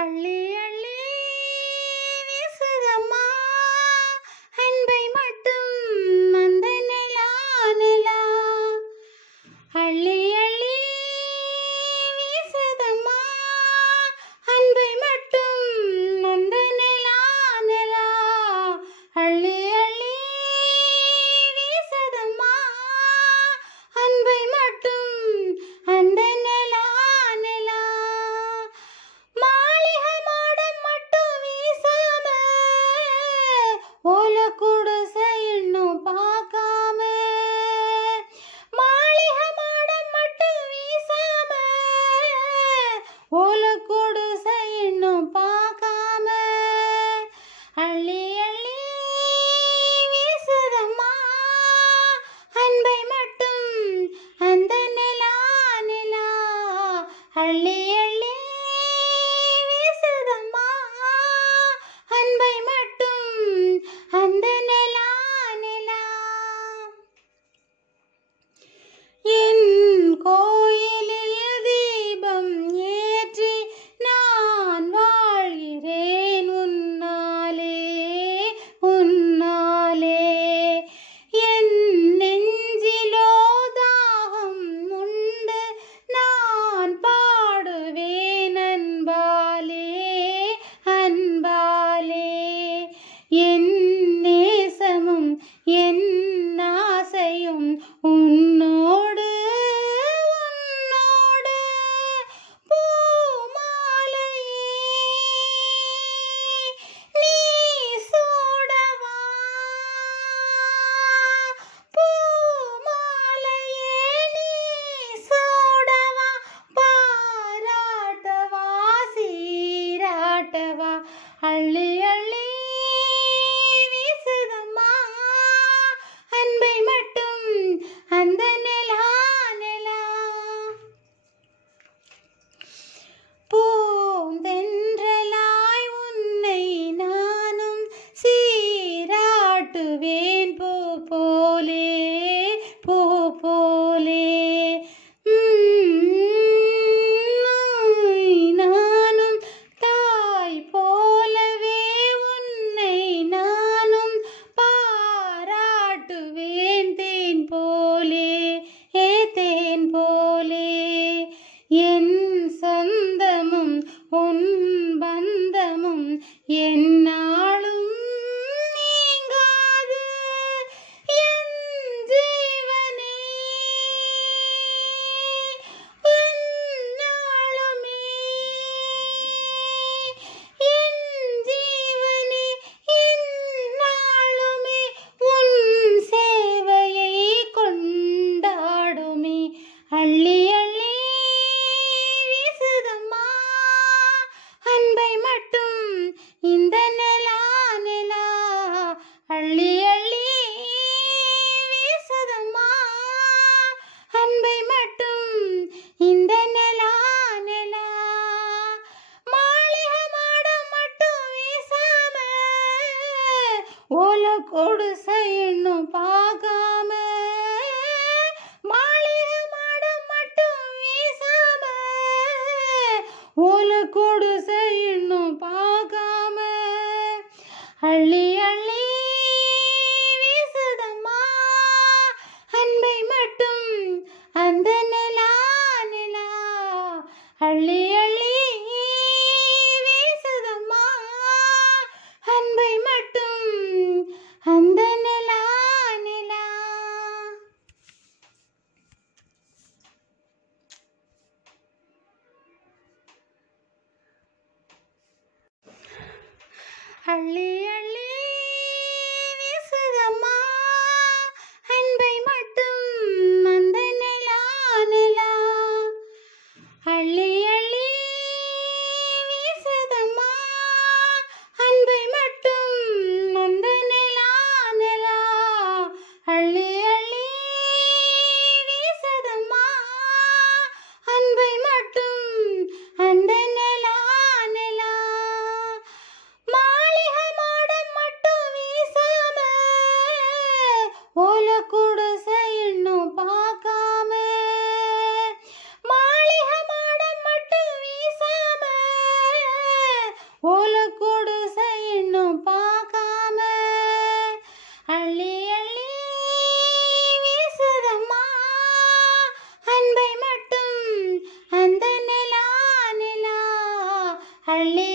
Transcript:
அள்ளி அள்ளி வீசுதம்மா அன்பை மட்டும் அந்த நிலா நிலா. அள்ளி அள்ளி வீசுதம்மா அன்பை மட்டும் அந்த நிலா நிலா. அள்ளி அள்ளி வீசுதம்மா அன்பை மட்டும் அந்த நிலா நிலா. மாளிகை மாடம் மட்டும் வீசாம ஓலை குடிசை இன்னும் பார்க்காம. மாளிகை மாடம் மட்டும் வீசாம ஓலை குடிசை இன்னும் பார்க்காம. அள்ளி அள்ளி வீசுதம்மா அன்பை மட்டும் அந்த நிலா நிலா. அள்ளி அள்ளி வீசுதம்மா அன்பை மட்டும் அந்த நிலா நிலா. என் கோயிலில் தீபம் ஏற்றி நான் வாழ்கிறேன் உன்னாலே உன்னாலே. என் நெஞ்சிலோ தாகம் உண்டு நான் பாடுவேன் அன்பாலே அன்பாலே. என் நேசமும் என் ஆசையும் உன்னோடு உன்னோடு. பூமாலையே நீ சூடவா பூமாலையே நீ சூடவா. பாராட்டவா சீராட்டவா. அள்ளி அள்ளி வீசுதம்மா அன்பை மட்டும் அந்த நிலா நிலா. பூந்தென்றலாய் உன்னை நானும் சீராட்டுவேன் பூ போலே பூ போலே. நானும் தாய் போலவே உன்னை நானும் பாராட்டுவேன் தேன் போலே தேன் போலே. என் சொந்தமும் உன் பந்தமும் என்னாலும் நீங்காது. என் ஜீவனே உன்னாலுமே என் ஜீவனே என்னாலுமே உன் சேவையை கொண்டாடுமே. அள்ளி அள்ளி வீசுதம்மா அன்பை மட்டும் இந்த நிலா நிலா. அள்ளி அள்ளி வீசுதம்மா அன்பை மட்டும் இந்த நிலா நிலா. மாளிகை மாடம் மட்டும் வீசாம ஓலை குடிசை இன்னும் பார்க்காம. மாளிகை மாடம் மட்டும் வீசாம ஓலை குடிசை இன்னும் பார்க்காம. அள்ளி அள்ளி வீசுதம்மா அன்பை மட்டும் அந்த நிலா நிலா. அள்ளி அள்ளி வீசுதம்மா அன்பை மட்டும் அந்த நிலா நிலா. அள்ளி அள்ளி வீசுதம்மா அன்பை மட்டும் அந்த நிலா நிலா. அள்ளி அள்ளி வீசுதம்மா அன்பை மட்டும் அந்த நிலா நிலா. அள்ளி அள்ளி வீசுதம்மா அன்பை மட்டும் அந்த நிலா நிலா. மாளிகை அள்ளி